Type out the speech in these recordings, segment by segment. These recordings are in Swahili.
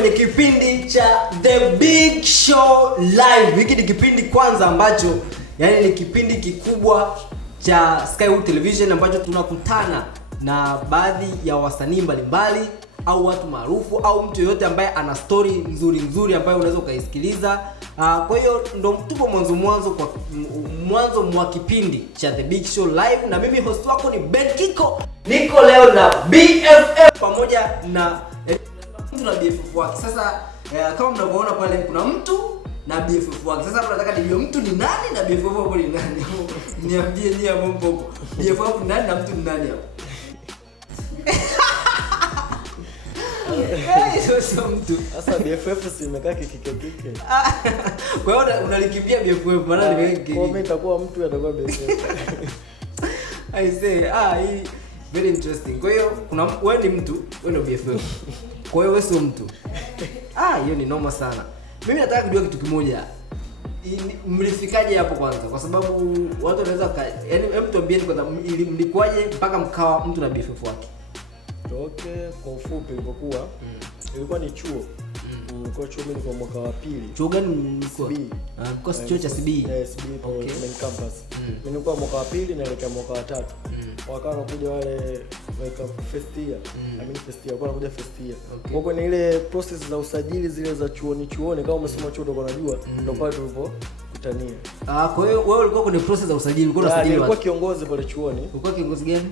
kwenye kipindi cha The Big Show Live. Hiki ni kipindi kwanza ambacho yani ni kipindi kikubwa cha Skywood Television ambacho tunakutana na baadhi ya wasanii mbalimbali au watu maarufu au mtu yote ambaye ana story nzuri ambayo unaweza ukaisikiliza. Kwa hiyo ndo tupo mwanzo mwa kipindi cha The Big Show Live, na mimi host wako ni Ben Kiko. Niko leo na BFF pamoja na mtu na BFF wake. Sasa kama mnavyoona pale kuna mtu na BFF wake. Sasa tunataka nijue mtu ni nani na BFF wako ni nani. Niambie nyie hapo mpo. BFF wako ni nani na mtu ni nani hapo? Sio mtu. Sasa BFF si imekaa kike. Kwa hiyo unalikimbia BFF maana nimeweka. Kwa mimi nitakuwa mtu atakuwa BFF. I say hii very interesting. Kwa hiyo kuna wewe ni mtu, wewe ndio BFF. Kwa hiyo wewe sio mtu. Hiyo ni noma sana. Mimi nataka kujua kitu kimoja. Mlifikaje hapo kwanza? Kwa sababu watu wanaweza yaani hebu tuambieni kwanza mlikuaje mpaka mkawa mtu na BFF wake? Okay, kwa ufupi ilikuwa ilikuwa ni chuo. Kwa chuo mimi kwa mwaka wa pili. Chuo gani mlikuwa? Kwa chuo cha CB. CB main campus. Mimi nilikuwa mwaka wa pili naelekea mwaka wa tatu. Wakawa wanakuja wale weka first year. First year, kwa wanakuja first year. Kwa kwenye ile process za usajili zile za chuoni kama umesoma chuo utakuwa unajua ndio pale tulipo kutania. Kwa hiyo wewe ulikuwa kwenye process za usajili, ulikuwa unasajili wapi? Nilikuwa kiongozi pale chuoni. Ulikuwa kiongozi gani?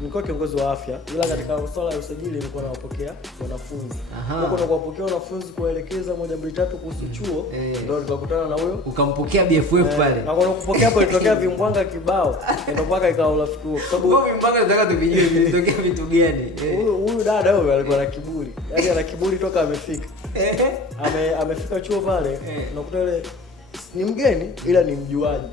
Nilikuwa kiongozi wa afya. Ila katika masuala ya usajili nilikuwa nawapokea wanafunzi. Huko ndo kuwapokea wanafunzi kuelekeza 1 2 3 kuhusu chuo. Ndio tukakutana na huyo. Ukampokea BFF pale. Na kwa kupokea hapo ilitokea vimbwanga kibao. Ndio mpaka ikawa urafiki huo. Kwa sababu vimbwanga nataka tuvijue vilitokea vitu gani. Huyu dada huyo alikuwa na kiburi. Yaani ana kiburi toka amefika. Amefika chuo pale. Unakuta ile ni mgeni ila ni mjuaji.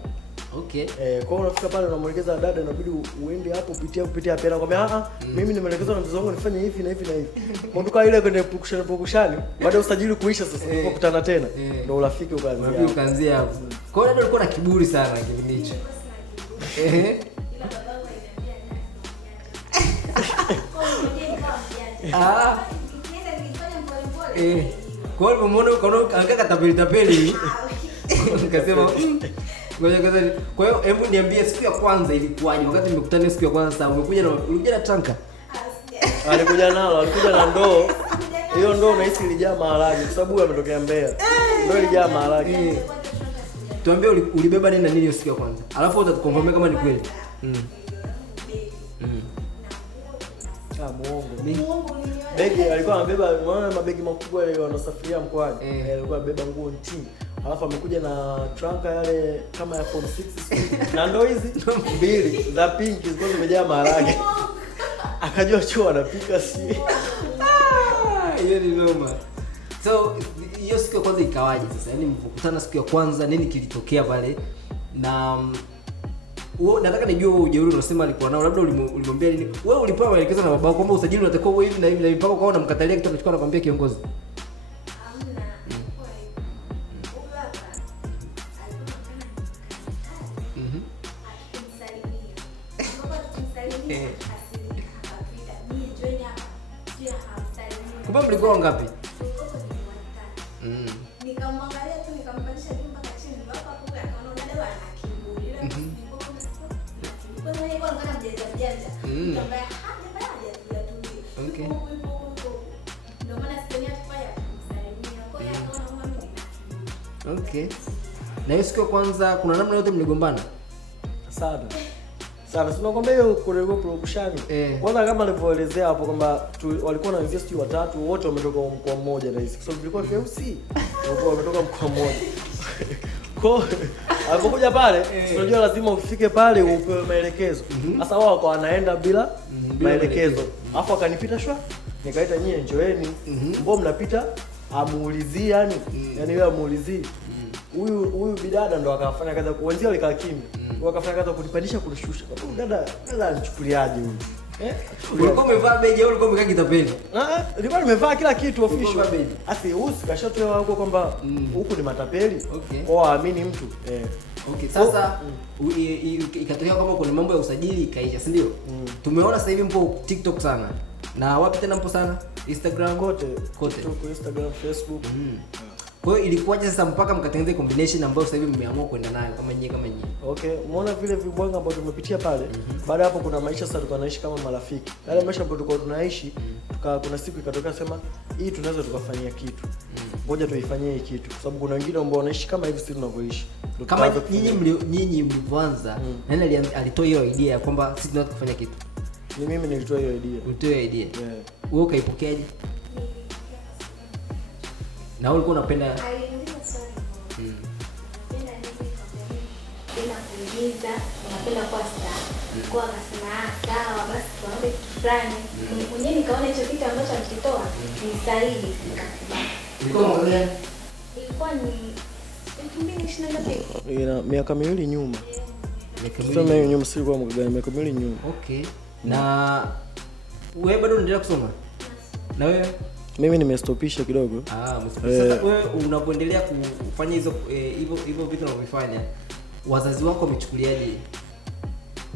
Okay. Kwa hiyo unafika pale unamwelekeza dada, inabidi uende hapo kupitia pena kwamba mimi nimeelekezwa na mzazi wangu nifanye hivi na hivi na hivi. Kwa tukaa ile kwenye pukushani baada ya usajili kuisha sasa tukakutana tena ndio urafiki ukaanzia hapo. Kwa hiyo dada alikuwa na kiburi sana kipindi hicho. Kwa hiyo umeona anataka tapeli nikasema ngoja kwanza. Kwa hiyo hebu niambie siku ya kwanza ilikuwaje? Wakati mmekutana siku ya kwanza sasa umekuja na tanka? Alikuja na ndoo. Hiyo ndoo nahisi ilijaa maharage kwa sababu ametokea Mbeya. Ndoo ilijaa maharage. Tuambie ulibeba nini na nini hiyo siku ya kwanza? Alafu utakonfirm kama ni kweli. Muongo. Begi alikuwa anabeba, unaona mabegi makubwa yale wanasafiria mkoani. Alikuwa anabeba nguo ntini. Alafu amekuja na trunk yale kama ya form 6 na ndoo hizi mbili za pinki zilikuwa zimejaa maharage. Akajua chuo anapika si. Hiyo ni noma. So hiyo siku ya kwanza ikawaje sasa? Yaani mkutana siku ya kwanza nini kilitokea pale? Na nataka nijue wewe ujeuri unasema alikuwa nao, labda ulimwambia nini? Wewe ulipewa maelekezo na babako kwamba usajili unatakiwa uwe hivi na hivi na mpaka kwa unamkatalia kitu anachukua anakuambia kiongozi? Kumbe mlikuwa ngapi? Nikamwangalia tu nikampandisha juu mpaka chini mpaka hapo akaona dada ana kiburi. Ile kwa sababu yeye alikuwa mjanja. Nikamwambia hadi Okay. Ndio maana sikunia tufaya kumsalimia. Kwa hiyo akaona mimi nina kiburi. Okay. Na hiyo siku ya kwanza kuna namna yote mligombana? Sana tunakwambia hiyo kurego prokushani. Kwanza kama alivyoelezea hapo kwamba walikuwa wanaanzia sio watatu wote wametoka mkoa mmoja na hizo. Kwa sababu tulikuwa FUC. Wametoka mkoa mmoja. Kwa alipokuja pale tunajua lazima ufike pale upewe maelekezo. Sasa wao kwa wanaenda bila maelekezo. Alafu akanipita shwa. Nikaita nyie njoeni. Mbona mnapita amuulizii yani wewe amuulizii. Huyu bidada ndo akafanya kazi kwa wenzio alikaa kimya. Wakafanya kazi kunipandisha kunishusha. Dada alichukuliaje huyu? Ulikuwa umevaa beji au ulikuwa umekaa kitapeli? Nilikuwa nimevaa kila kitu official. Asi usikashatoa huko kwamba huku ni matapeli. Kwa waamini mtu. Okay, sasa ikatokea kama kuna mambo ya usajili ikaisha, si ndio? Tumeona sasa hivi mpo TikTok sana. Na wapi tena mpo sana? Instagram kote. Kote. TikTok, Instagram, Facebook. Kwa hiyo ilikuwaje sasa mpaka mkatengeneza combination ambayo sasa hivi mmeamua kwenda nayo kama nyie? Okay, umeona vile vibwanga ambavyo tumepitia pale. Baada hapo kuna maisha sasa tulikuwa tunaishi kama marafiki. Yale maisha ambayo tulikuwa tunaishi, kuna siku ikatokea sema hii tunaweza tukafanyia kitu. Ngoja tuifanyie hii kitu. Kwa sababu kuna wengine ambao wanaishi kama hivi sisi tunavyoishi. Kama nyinyi mlipoanza, nani alitoa hiyo idea ya kwamba sisi tunataka kufanya kitu? Ni mimi nilitoa hiyo idea. Ulitoa hiyo idea? Yeah. Wewe ukaipokeaje? Na wewe ulikuwa unapenda unapenda kuwa star. Kwa akasema sawa basi tuanze kitu fulani. Mwenyewe nikaona hicho kitu ambacho alikitoa ni sahihi nikakubali. Ilikuwa mwaka gani? Ilikuwa ni 2023. Ina miaka miwili nyuma. Miaka nyuma sio kwa mwaka gani, miaka miwili nyuma. Okay. Na wewe bado unaendelea kusoma? Na wewe? Mimi nimestopisha kidogo. Sasa wewe unapoendelea kufanya hivyo vitu unavyofanya, wazazi wako wamechukuliaje?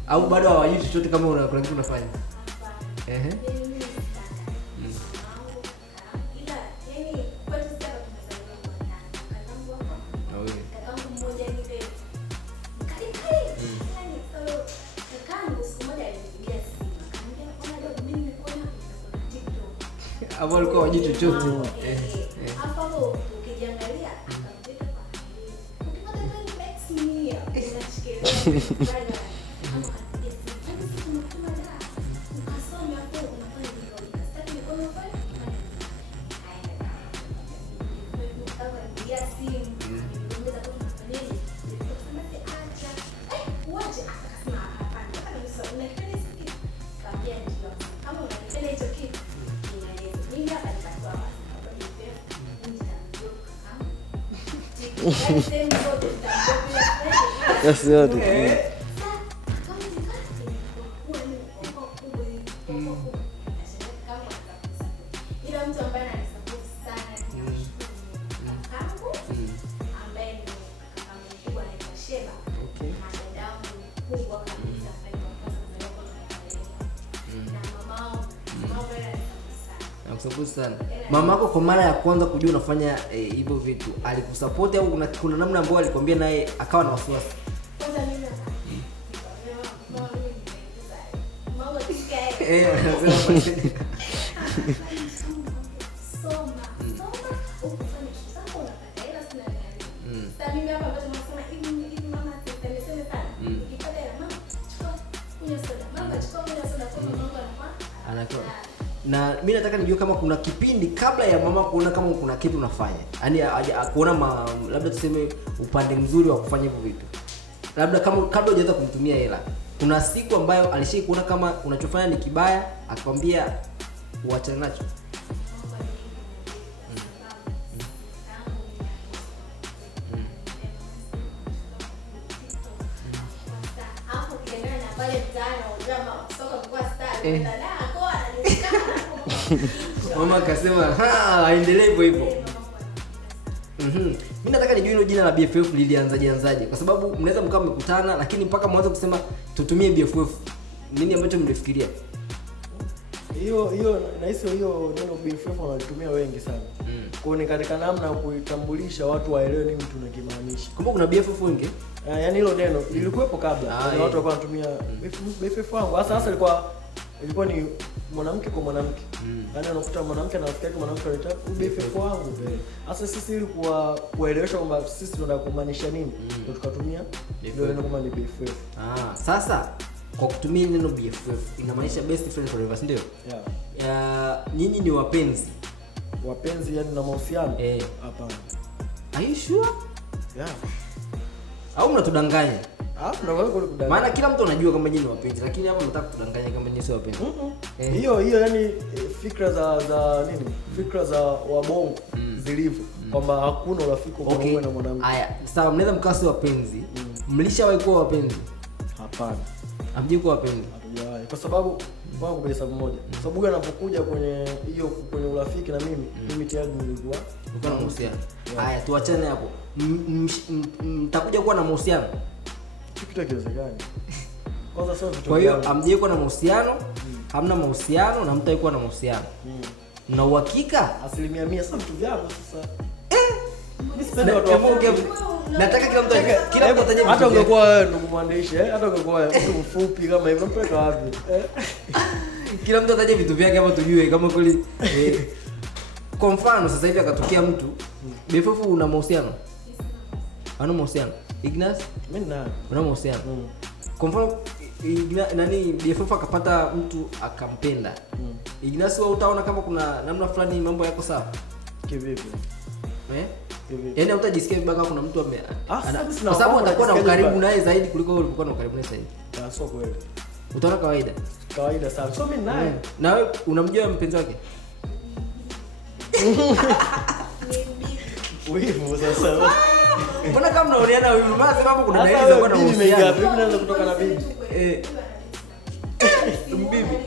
Au bado hawajui chochote kama kuna kitu unafanya? Hapo walikuwa hawajui chochote. Hapo ukijiangalia Yes, Nakusupport sana. Mama yako kwa mara ya kwanza kujua unafanya hivyo vitu, alikusupport au kuna namna ambayo alikwambia naye akawa na wasiwasi? Kwanza mimi na mimi nataka nijue kama kuna kipindi kabla ya mama kuona kama kuna kitu unafanya, yaani kuona labda tuseme upande mzuri wa kufanya hivyo vitu, labda kama kabla hujaanza kumtumia hela, kuna siku ambayo alishai kuona kama unachofanya ni kibaya akwambia uachane nacho? Mama akasema aendelee hivyo hivyo. Mimi nataka nijue hilo jina la BFF lilianzaje, kwa sababu mnaweza mkao mmekutana lakini mpaka mwanzo kusema tutumie BFF, nini ambacho mlifikiria? Hiyo nahisi hiyo neno BFF wanatumia wengi sana. Kwa ni katika namna kuitambulisha watu waelewe nini tunakimaanisha. Kumbe kuna BFF wengi? Yaani hilo neno lilikuwepo kabla. Watu walikuwa wanatumia BFF wangu. Sasa ilikuwa ni mwanamke kwa mwanamke. Yaani unakuta mwanamke na rafiki yake mwanamke anaita BFF wangu. Sasa sisi ili kuelewesha kwamba sisi tunataka kumaanisha nini, ndio tukatumia ndio neno kama ni BFF. Sasa kwa kutumia neno BFF inamaanisha best friend forever, ndio? Nyinyi ni wapenzi. Wapenzi yani na mahusiano? Hapana. Are you sure? Yeah. Au mnatudanganya? Ndio kudanganya. Maana kila mtu anajua kama nyinyi ni wapenzi, lakini hapa mnataka kutudanganya kama nyinyi sio wapenzi. Hiyo yani fikra za nini? Fikra za wabongo zilivyo kwamba hakuna urafiki kwa mume na mwanamke. Haya, sawa, mnaweza mkawa sio wapenzi. Mlishawahi kuwa wapenzi? Hapana. Hamjui kuwa wapenzi? Hatujawahi. Kwa sababu kwa sababu moja. Sababu huyu anapokuja kwenye urafiki na mimi tayari nilikuwa na mahusiano. Haya, tuachane hapo. Mtakuja kuwa na mahusiano? Kitu kiwezekani. Kwanza sio vitu. Kwa hiyo hamjui kuwa na mahusiano, hamna mahusiano na mtaikuwa na mahusiano. Una uhakika? 100% sasa vitu vyako sasa. Nataka kila mtu ataje. Hata ungekuwa wewe ndugu mwandishi, hata ungekuwa wewe mtu mfupi kama hivyo mpaka wapi? Kila mtu ataje vitu vyake hapo tujue kama kweli. Kwa mfano sasa hivi akatokea mtu BFF una mahusiano? Ana mahusiano? Ignas? Mimi na. Una mahusiano? Kwa mfano nani BFF akapata mtu akampenda. Ignas wewe utaona kama kuna namna fulani mambo yako sawa? Kivipi? Yaani utajisikia vibaya kuna mtu kwa sababu atakuwa na ukaribu naye zaidi kuliko wewe ulikuwa na ukaribu naye zaidi. Sio kweli. Utaona kawaida. Kawaida sana. So mimi naye. Na wewe unamjua mpenzi wake? Wivu sasa. Mbona kama mnaoneana wivu? Maana sababu kuna dalili za kuwa na uhusiano. Mimi naanza kutoka na bibi. Bibi.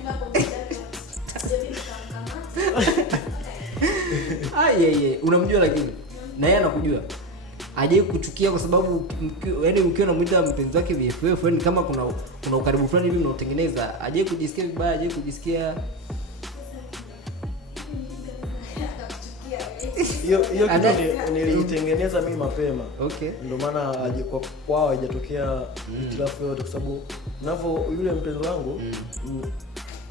Yeye unamjua lakini na yeye anakujua. Aje kuchukia kwa sababu yaani ukiwa unamuita mpenzi wake BFF yani kama kuna ukaribu fulani hivi mnaotengeneza, aje kujisikia vibaya, aje kujisikia hiyo kitu nilitengeneza mimi mapema. Okay. Ndio maana aje kwao haijatokea itilafu yote kwa sababu navyo yule mpenzi wangu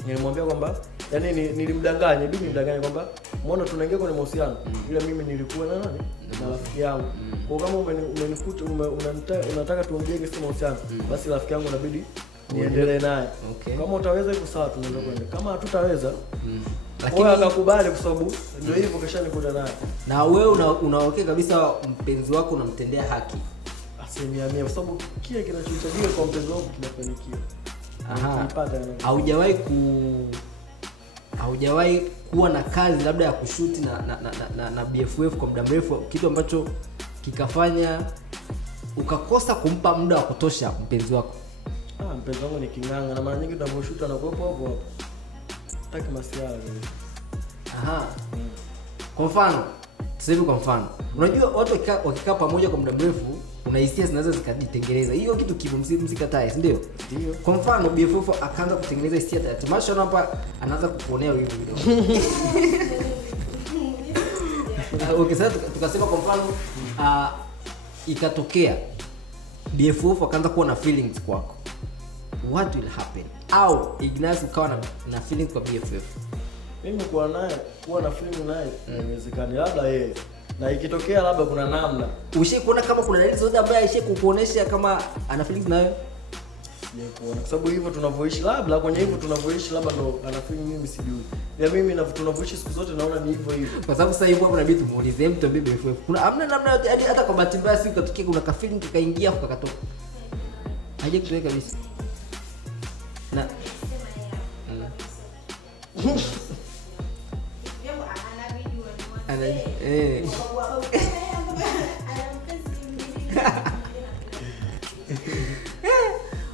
nilimwambia kwamba yani nilimdanganya, bibi nilimdanganya kwamba muone tunaingia kwenye mahusiano. Ila mimi nilikuwa na nani? Na rafiki yangu. Kwa kama umenikuta unataka tuongee kesi mahusiano, basi rafiki yangu inabidi niendelee naye. Okay. Kama utaweza iko sawa tunaenda kwenda. Kama hatutaweza lakini akakubali kwa sababu ndio hivyo keshanikuta naye. Na wewe unaokea kabisa mpenzi wako unamtendea haki. 100% kwa sababu kile kinachohitajika kwa mpenzi wako kinafanikiwa. Haujawahi kuwa na kazi labda ya kushuti na BFF kwa muda mrefu, kitu ambacho kikafanya ukakosa kumpa muda wa kutosha mpenzi wako? Mpenzi wangu ni kinganga na mara nyingi tunaposhuta na kuwepo hapo. Taki masiala. Kwa mfano, kwa mfano, unajua watu wakikaa pamoja kwa muda mrefu kuna hisia zinaweza zikajitengeneza. Hiyo kitu kipo msikatae, si ndio? Ndio. Kwa mfano BFF akaanza kutengeneza hisia tatu. Masho hapa anaanza kukuonea hivi kidogo. Okay, sasa tukasema kwa mfano ikatokea BFF akaanza kuwa na feelings kwako. What will happen? Au Ignas ukawa na feelings kwa BFF? Mimi kuwa na feeling naye inawezekana labda yeye. Na ikitokea labda kuna namna. Ushaikuona kama kuna dalili zote ambaye aishe kukuonesha kama ana feelings nawe? Sijaikuona. Kwa sababu hivyo tunavyoishi labda kwenye hivyo tunavyoishi labda ndo ana feeling mimi sijui. Ya mimi na tunavyoishi siku zote naona ni hivyo hivyo. Kwa sababu sasa hivi hapo inabidi tumuulize mtu ambaye BFF. Kuna amna namna yote yani hata kwa bahati mbaya siku katokea kuna ka feeling kikaingia afu kakatoka. Haje kutoka kabisa. Na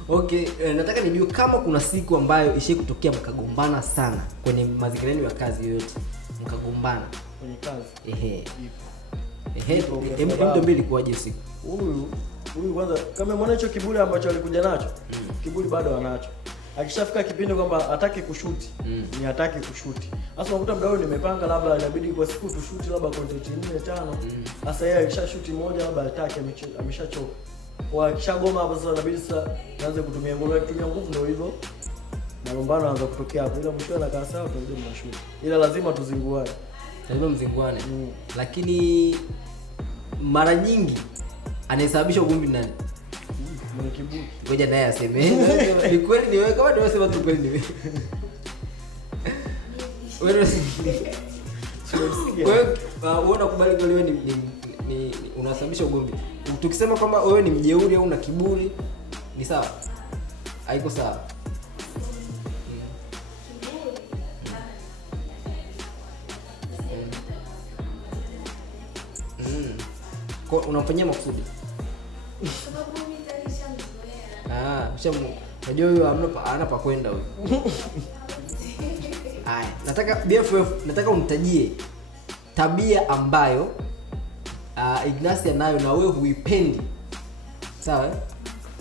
Okay, nataka nijue kama kuna siku ambayo ishe kutokea mkagombana sana kwenye mazingira yenu ya kazi yoyote. Mkagombana kwenye kazi. Mtu mbili kuaje siku? Huyu kwanza kama mwana hicho kiburi ambacho alikuja nacho. Kiburi bado anacho. Akishafika kipindi kwamba hataki kushuti, ni hataki kushuti. Sasa unakuta mdao nimepanga labda inabidi kwa siku tushuti labda content 4 5. Sasa yeye alishashuti moja labda hataki ameshachoka. Kwa kishagoma hapo sasa inabidi sasa naanze kutumia nguvu ndio hivyo. Malumbano yanaanza kutokea hapo. Ila mwisho anakaa sawa tunaje mnashuti. Ila lazima tuzinguane. Lazima mzinguane. Lakini mara nyingi anayesababisha ugomvi nani? Mwenye kiburi. Ngoja naye aseme. Ni kweli ni wewe kama ndio unasema tu kweli ni wewe. Wewe unakubali kweli wewe ni unasababisha ugomvi. Tukisema kwamba wewe ni mjeuri au una kiburi ni sawa? Haiko sawa. Kwa unamfanyia makusudi. Sababu mimi nishamzoea. Unajua huyo hana pa kwenda huyo. Haya, nataka BFF nataka unitajie tabia ambayo Ignacia nayo na wewe huipendi. Sawa?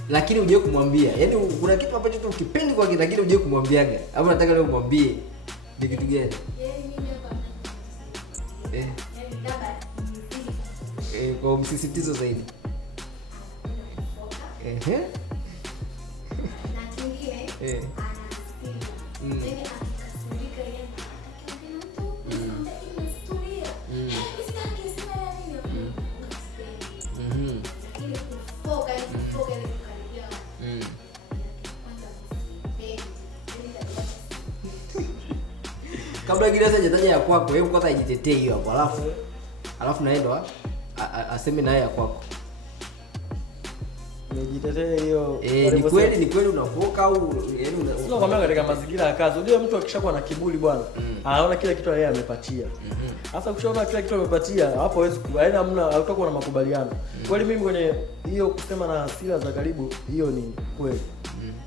Lakini uje kumwambia. Yaani kuna kitu ambacho tu ukipendi kwa kitu lakini uje kumwambiaga. Au nataka leo kumwambie ni kitu gani? Mimi hapa Yaani labda mzidi. Kwa msisitizo zaidi. Na kingine anasikiliza. Yaani akikasirika yeye anakiongea mtu, ile historia. Msitaki sema nini? Lakini kufoka ile kukaribia. Kabla Gidasi hajataja ya kwako, hebu kwanza ajitetee hiyo hapo, alafu naenda aseme naye ya kwako. Nijitetee hiyo. Ni kweli unafoka au yaani sio kwamba katika mazingira ya kazi. Unajua mtu akishakuwa na kiburi bwana, anaona kila kitu yeye amepatia. Sasa ukishaona kila kitu amepatia, hapo hawezi yaani hamna hautakuwa na makubaliano. Kweli mimi kwenye hiyo kusema na hasira za karibu, hiyo ni kweli.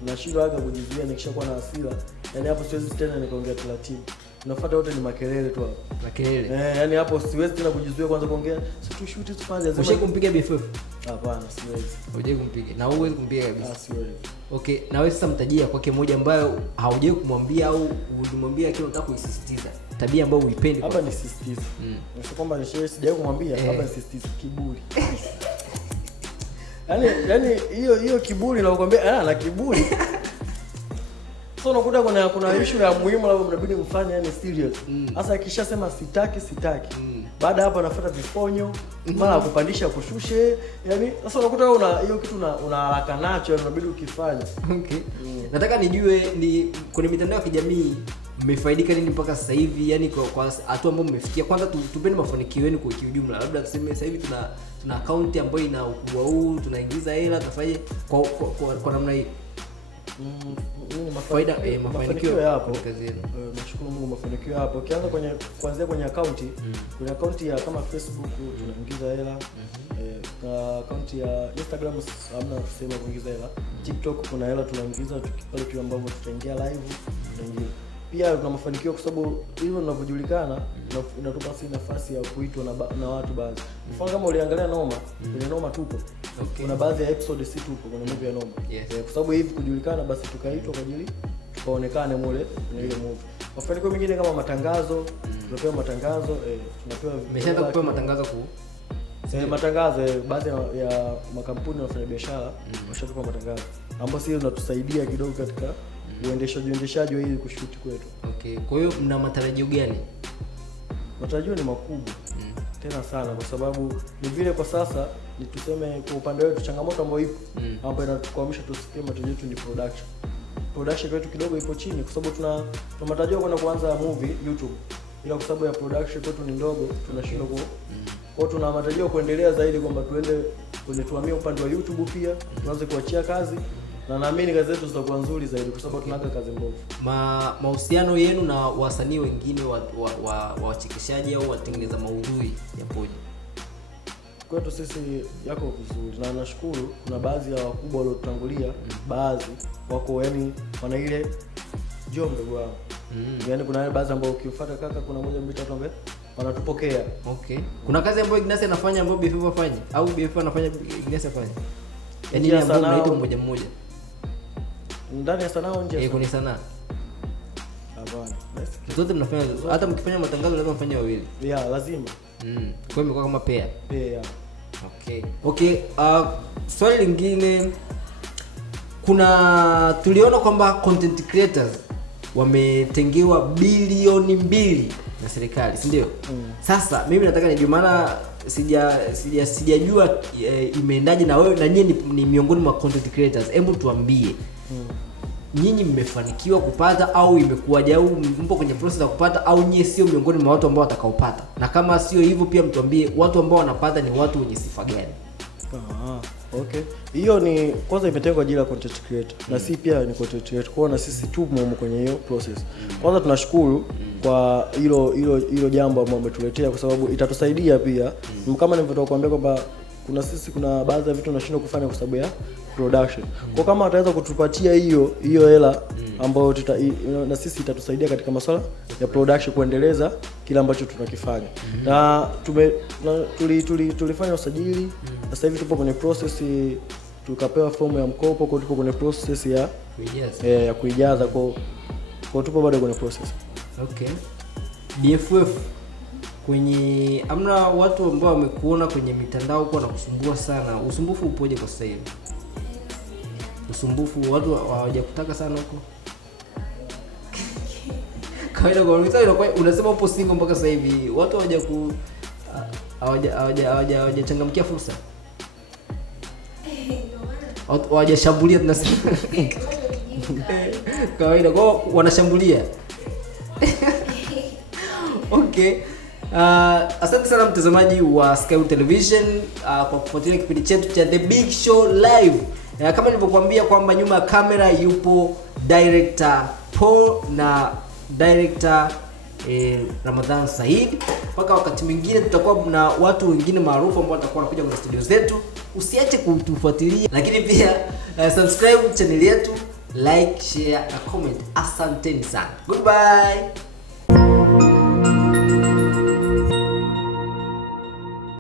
Nashindwa hata kujizuia nikishakuwa na hasira. Yaani hapo siwezi tena nikaongea taratibu. Unafuata wote ni makelele tu hapo. Makelele. Yaani hapo siwezi tena kujizuia kwanza kuongea. Si tu shoot tufanye. Ushe kumpiga BFF? Hapana, siwezi. Hujai kumpiga. Na wewe kumpiga kabisa. Siwezi. Okay, na wewe sasa mtajia kwake moja ambayo haujai kumwambia au ulimwambia kile unataka kuisisitiza. Tabia ambayo uipendi hapa ni sisitiza. Sio kwamba ni sijai kumwambia, hapa ni sisitiza kiburi. Yaani hiyo kiburi na kukwambia ana kiburi. So unakuta kuna issue ya muhimu labda mnabidi mfanye yani serious. Sasa akishasema sitaki. Baada hapo anafuata vifonyo, mara kupandisha kushushe. Yaani sasa unakuta wewe hiyo kitu una haraka nacho unabidi ukifanye. Okay. Nataka nijue ni kwenye mitandao ya kijamii mmefaidika nini mpaka sasa hivi? Yaani kwa hatua ambayo mmefikia. Kwanza tupeni mafanikio yenu kwa kiujumla. Labda tuseme sasa hivi tuna account ambayo ina ukubwa huu, tunaingiza hela, tafanye kwa namna hii. Mafanikio yapo kazi yenu. Nashukuru Mungu mafanikio yapo. Ukianza kuanzia kwenye account, kuna account ya kama Facebook tunaingiza hela. Account ya Instagram hamna kusema kuingiza hela. TikTok kuna hela tunaingiza pale tu ambapo tutaingia live tunaingiza. Pia tuna mafanikio kwa sababu hivyo tunavyojulikana inatupa sisi nafasi ya kuitwa na watu baadhi. Mfano kama uliangalia Noma, kwenye Noma tupo. Okay. Kuna baadhi ya episode si tupo kwenye movie ya Noma. Kwa sababu hivi kujulikana basi tukaitwa kwa ajili tukaonekane mule kwenye ile movie. Mafanikio mengine kama matangazo, tunapewa matangazo, tunapewa umeshaanza kupewa matangazo matangazo baadhi ya makampuni na wafanyabiashara washatupa matangazo ambapo sisi tunatusaidia kidogo katika uendeshaji wa hili kushoot kwetu. Okay. Kwa hiyo mna matarajio gani? Matarajio ni makubwa. Tena sana kwa sababu ni vile kwa sasa ni tuseme kwa upande wetu changamoto ambayo ipo ambayo inatukwamisha tusikie matarajio yetu ni production. Production yetu kidogo ipo chini kwa sababu tuna matarajio kwenda kuanza movie YouTube. Ila kwa sababu ya production yetu ni ndogo tunashindwa kwa tuna matarajio kuendelea zaidi kwamba tuhamie upande wa YouTube pia tuanze kuachia kazi. Na naamini kazi zetu zitakuwa nzuri zaidi kwa sababu tunaanza kazi mbovu. Mahusiano yenu na wasanii wengine wachekeshaji au watengeneza maudhui yapoje? Kwetu sisi yako vizuri na nashukuru kuna baadhi ya wakubwa waliotangulia baadhi wako yani wana ile mdogo wao. Yaani kuna baadhi ambao ukifuata kaka kuna moja mbili tatu ambaye wanatupokea. Okay. Kuna kazi ambayo Ignace anafanya ambayo BFF afanye au BFF anafanya Ignace afanye? Yaani ile ambayo mnaita mmoja. Ndani ya sanaa nje. Kuna sanaa. Hapana. Zote mnafanya hata mkifanya matangazo lazima mfanye wawili. Lazima. Kwa hiyo imekuwa kama pair. Okay. Swali lingine tuliona kwamba content creators wametengewa bilioni 2 na serikali, si ndio? Sasa mimi nataka nijue maana sijajua imeendaje na wewe na nyinyi ni miongoni mwa content creators. Hebu tuambie. Nyinyi mmefanikiwa kupata au imekuwaje au mpo kwenye process ya kupata au nyinyi sio miongoni mwa watu ambao watakaopata? Na kama sio hivyo pia mtuambie watu ambao wanapata ni watu wenye sifa gani? Okay. Hiyo ni kwanza imetengwa kwa ajili ya content creator. Na sisi pia ni content creator. Kwa na sisi tumo kwenye hiyo process. Kwanza tunashukuru kwa hilo jambo ambalo umetuletea kwa sababu itatusaidia pia. Kama nilivyotoka kuambia kwamba kuna baadhi ya vitu tunashindwa kufanya kwa sababu ya production. Kwa kama wataweza kutupatia hiyo hela ambayo na sisi itatusaidia katika masuala ya production kuendeleza kile ambacho tunakifanya. Na tulifanya usajili na sasa hivi tupo kwenye process tukapewa fomu ya mkopo kwa tupo kwenye process ya kuijaza kwa tupo bado kwenye process. Okay. BFF kwenye amna watu ambao wamekuona kwenye mitandao kwa nakusumbua sana. Usumbufu upoje kwa sasa hivi? Usumbufu watu hawajakutaka sana huko. Kawaida kwa unasema upo single mpaka sasa hivi. Watu hawajachangamkia fursa. Hawajashambulia tunasema. Kawaida kwa wanashambulia. Okay. Asante sana mtazamaji wa Skywood Television kwa kufuatilia kipindi chetu cha The Big Show Live. Kama nilivyokuambia kwamba nyuma ya kamera yupo director Paul na director Ramadhan Said. Mpaka wakati mwingine tutakuwa na watu wengine maarufu ambao watakuwa wanakuja kwenye studio zetu. Usiache kutufuatilia, lakini pia subscribe channel yetu, like, share na comment. Asanteni sana. Goodbye.